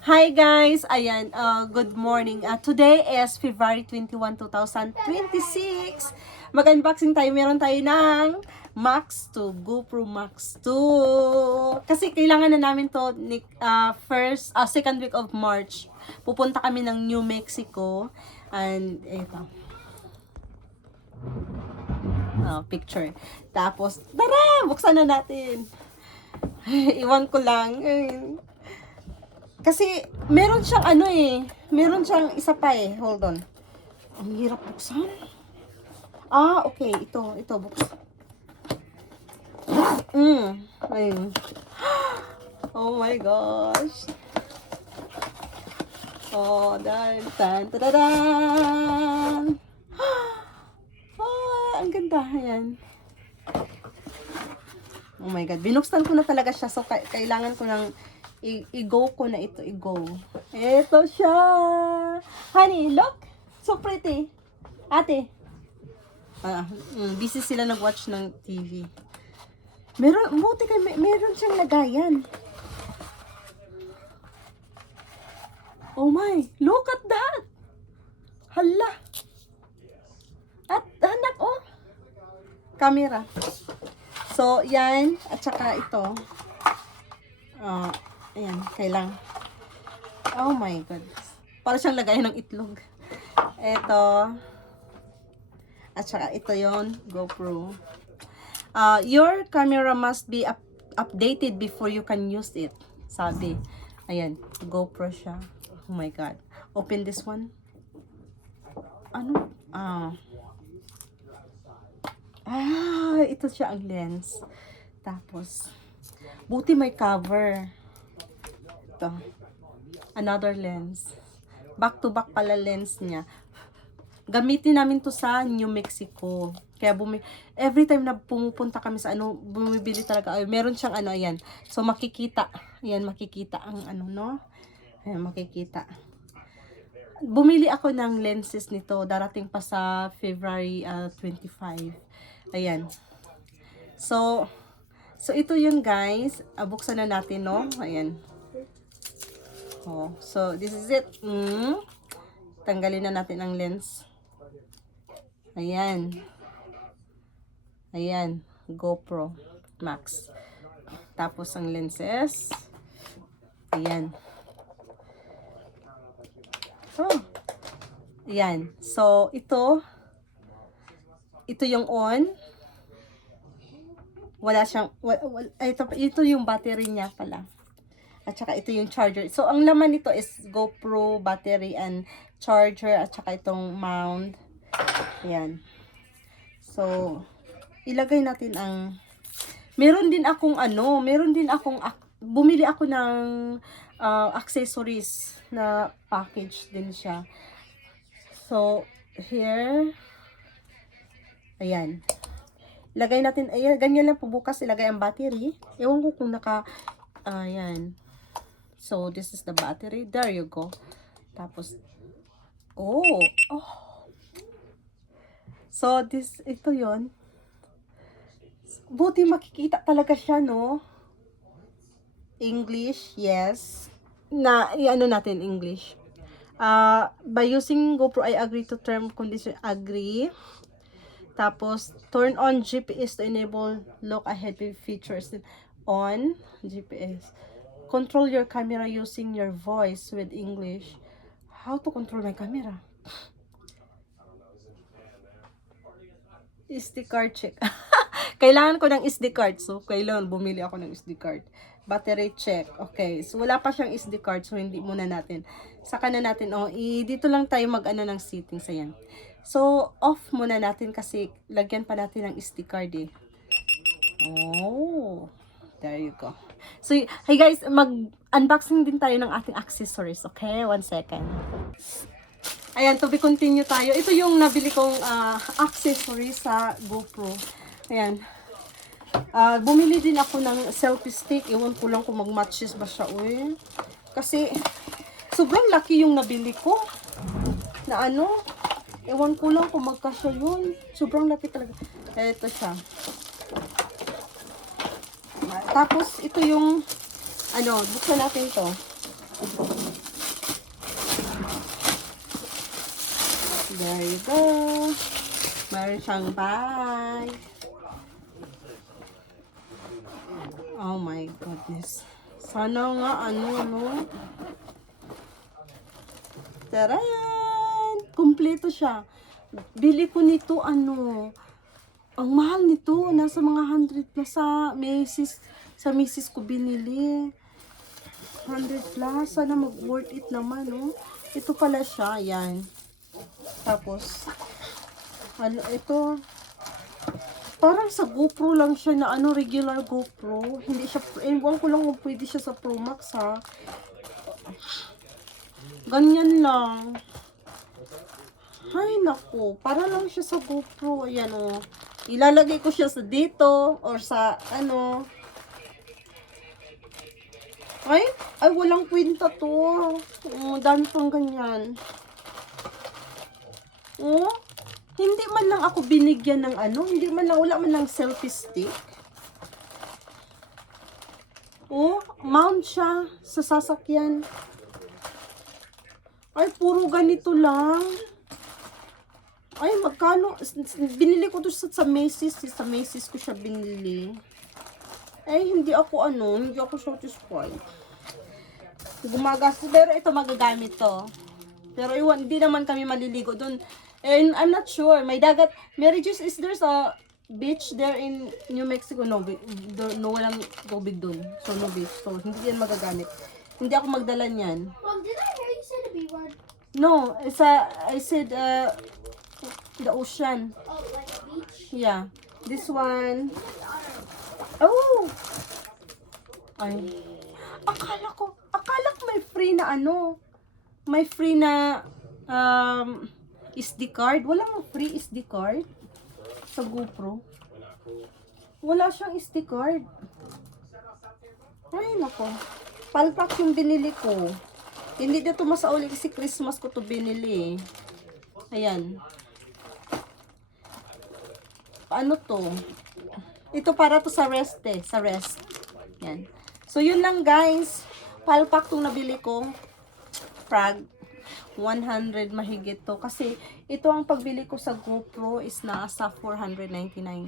Hi guys! Ayan, good morning. Today is February 21, 2026. Mag-unboxing tayo. Meron tayo ng Max 2, GoPro Max 2. Kasi kailangan na namin to second week of March. Pupunta kami ng New Mexico. And ito. Picture. Tapos, tara! Buksan na natin. Iwan ko lang. Kasi, meron siyang meron siyang isa pa hold on. Ang hirap buksan. Okay, ito, buksan. Ayun. Oh my gosh. Tan, tadadan. Ang ganda, ayan. Oh my God, binuksan ko na talaga siya, so kailangan ko ng i-go ko na ito, i-go. Ito siya! Honey, look! So pretty. Ate. Busy sila nag-watch ng TV. Meron siyang lagayan. Oh my, look at that! Hala! At anak, camera. So, yan. At saka ito. Ayan, kailang. Oh my God. Para siyang lagayan ng itlog. Ito. At saka ito yon GoPro. Your camera must be updated before you can use it. Sabi. Ayan, GoPro siya. Oh my God. Open this one. Ano? Ito siya ang lens. Tapos, buti may cover. Ito. Another lens. Back to back pala lens niya. Gamitin namin to sa New Mexico. Kaya every time na pumupunta kami sa bumibili talaga. Meron siyang ayan. So, makikita. Ayan, makikita ang no? Ayan, makikita. Bumili ako ng lenses nito. Darating pa sa February 25. Ayan. So ito yun guys. Buksan na natin, no? Ayan. So this is it. Tanggalin na natin ang lens. Ayan. Ayan. GoPro Max. Tapos ang lenses. Ayan. Ayan. So ito yung on. Wala siyang, ito yung battery niya pala. At saka ito yung charger. So, ang laman nito is GoPro battery and charger at saka itong mount. Ayan. So, ilagay natin meron din akong bumili ako ng accessories na package din siya. So, here, ayan. Lagay natin, ayan, ganyan lang po bukas ilagay ang battery. Ewan ko kung ayan. So, this is the battery. There you go. Tapos, so, ito yon. Buti makikita talaga siya, no? English, yes. Natin English. By using GoPro, I agree to term condition, agree. Tapos, turn on GPS to enable look ahead features. On GPS. Control your camera using your voice with English. How to control my camera? SD card check. Kailangan ko ng SD card. So, kailangan bumili ako ng SD card. Battery check. Okay. So, wala pa siyang SD card. So, hindi muna natin. Saka na natin. Dito lang tayo ng settings. Ayan. So, off muna natin kasi lagyan pa natin ng SD card eh. There you go. So, hey guys, mag-unboxing din tayo ng ating accessories. Okay? 1 second. Ayan, to be continue tayo. Ito yung nabili kong accessories sa GoPro. Ayan. Bumili din ako ng selfie stick. Ewan ko lang kung mag-matches ba siya. Kasi, sobrang laki yung nabili ko. Na ewan ko lang kung magkasya yun. Sobrang laki talaga. Ito siya. Tapos, ito yung, buksan natin to. There you go. Meron siyang bag. Oh my goodness. Sana nga no? Taran! Kumpleto siya. Bili ko nito ang mahal nito. Nasa mga 100 plus sa Macy's. Sa Macy's ko binili. 100 plus. Sana mag-worth it naman, no? Ito pala siya. Yan. Tapos, ito. Parang sa GoPro lang siya na regular GoPro. Hindi siya, ewan ko lang kung pwede siya sa Pro Max, ha. Ganyan lang. Ay, naku. Para lang siya sa GoPro. Ayan, oh. Ilalagay ko siya sa dito or sa Ay, walang kwenta to. Dami pang ganyan. Oh, hindi man lang ako binigyan ng hindi man lang, wala man lang selfie stick. Oh, mount siya sa sasakyan. Ay, puro ganito lang. Ay, magkano? Binili ko to sa Macy's. Sa Macy's ko siya binili. Ay, hindi ako satisfied. Gumagastos. Pero ito, magagamit to. Pero hindi naman kami maliligo doon. And I'm not sure. May dagat. Mary Jess, there's a beach there in New Mexico? No, walang tubig doon. So, no beach. So, hindi yan magagamit. Hindi ako magdala niyan. Mom, did I hear you say the B word? No, I said, the ocean. Oh, like a beach? Yeah. This one. Oh! Ay. Akala ko may free na may free na SD card. Walang free SD card sa GoPro. Wala siyang SD card. Ay, nako. Palpak yung binili ko. Hindi dito masauli kasi Christmas ko to binili. Ayan. Ano to? Ito para to sa rest sa rest. Yan. So, yun lang guys. Palpak tong nabili ko. Frag. 100 mahigit to. Kasi, ito ang pagbili ko sa GoPro is nasa $499.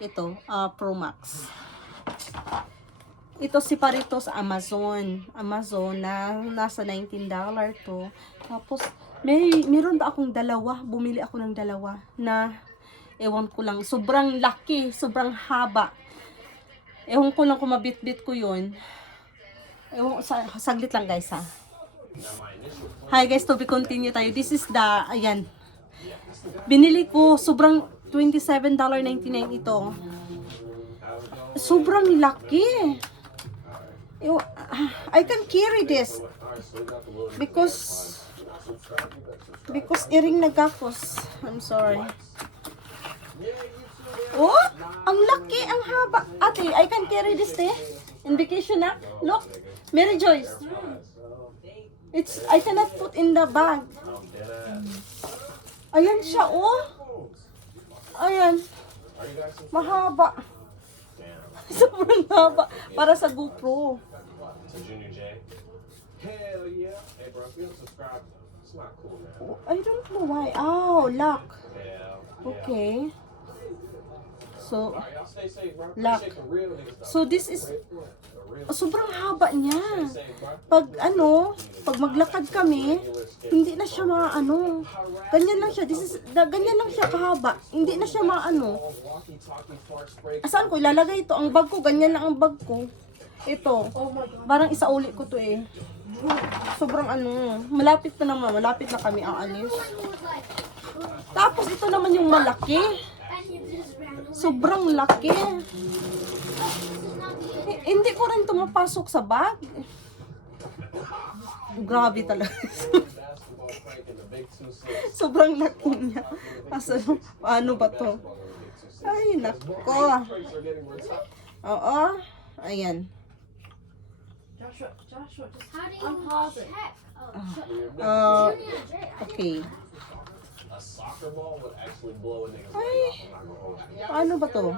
Ito, Pro Max. Ito si Parito sa Amazon. Amazon na nasa $19 to. Tapos, meron ba akong dalawa? Bumili ako ng dalawa na ewan ko lang. Sobrang laki. Sobrang haba. Ewan ko lang kung mabit-bit ko yun. Saglit lang guys ha. Hi guys, to be continue tayo. This is ayan. Binili ko, sobrang $27.99 ito. Sobrang laki. I can carry this. Because iring nagkakos. I'm sorry. Oh, ang laki, ang haba. Ate, I can carry this in vacation na. Look, Mary Joyce. I cannot put in the bag. Ayan siya, oh. Ayan. Mahaba. Sobrang haba. Para sa GoPro. I don't know why. Oh, lock. Okay. So, lock. So, this is, sobrang haba niya. Pag maglakad kami, hindi na siya ganyan lang siya. Ganyan lang siya kahaba. Hindi na siya Saan ko ilalagay ito? Ang bag ko, ganyan lang ang bag ko. Ito, parang isauli ko to eh. Sobrang malapit na kami aalis. Tapos ito naman yung malaki. Sobrang laki. Hindi ko rin tumapasok sa bag. Grabe talaga. Sobrang laki niya. Paano ba to? Ay, nako. Oo. Ayan. Joshua, how do you unpause it? Okay. Ay, paano ba to?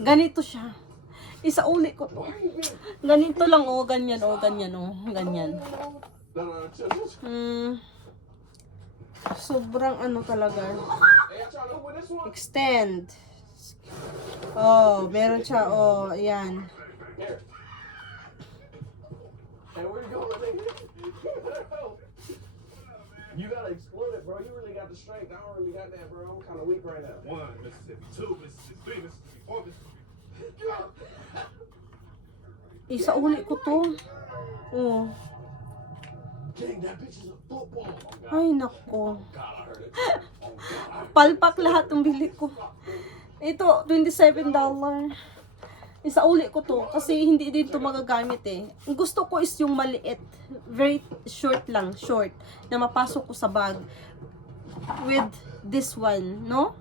Ganito siya. Isauli ko to. Ganito lang, oh. Ganyan, oh. Ganyan, oh. Ganyan. Sobrang ano talaga. Extend. Oh, meron siya, oh. Ayan. You gotta explode it, bro. You really got the strength. I don't really got that, bro. I'm kind of weak right now. 1, Mississippi 2, Mississippi 3, Mississippi 4, Mississippi. Isauli ko to. Oh. Dang, that bitch is a football. Oh, God. Ay, nako. God, I heard it. Palpak lahat ng bili ko. Ito, $27. Isauli ko to kasi hindi din to magagamit eh. Ang gusto ko is yung maliit. Very short lang, short. Na mapasok ko sa bag. With this one, no?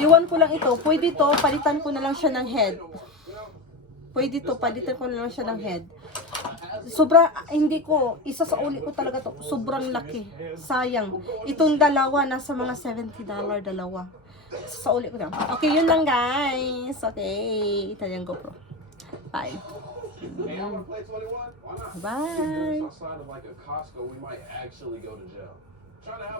Iwan ko lang ito. Pwede to, palitan ko na lang siya ng head. Pwede to, palitan ko na lang siya ng head. Sobra, hindi ko, isa sa uli ko talaga to. Sobrang laki. Sayang. Itong dalawa, nasa mga $70 dalawa. Sa uli ko lang. Okay, yun lang guys. Okay. Ito yung GoPro. Bye. Hey, I wanna play 21? Why not? Bye. Outside of like a Costco, we might actually go to jail. Trying to have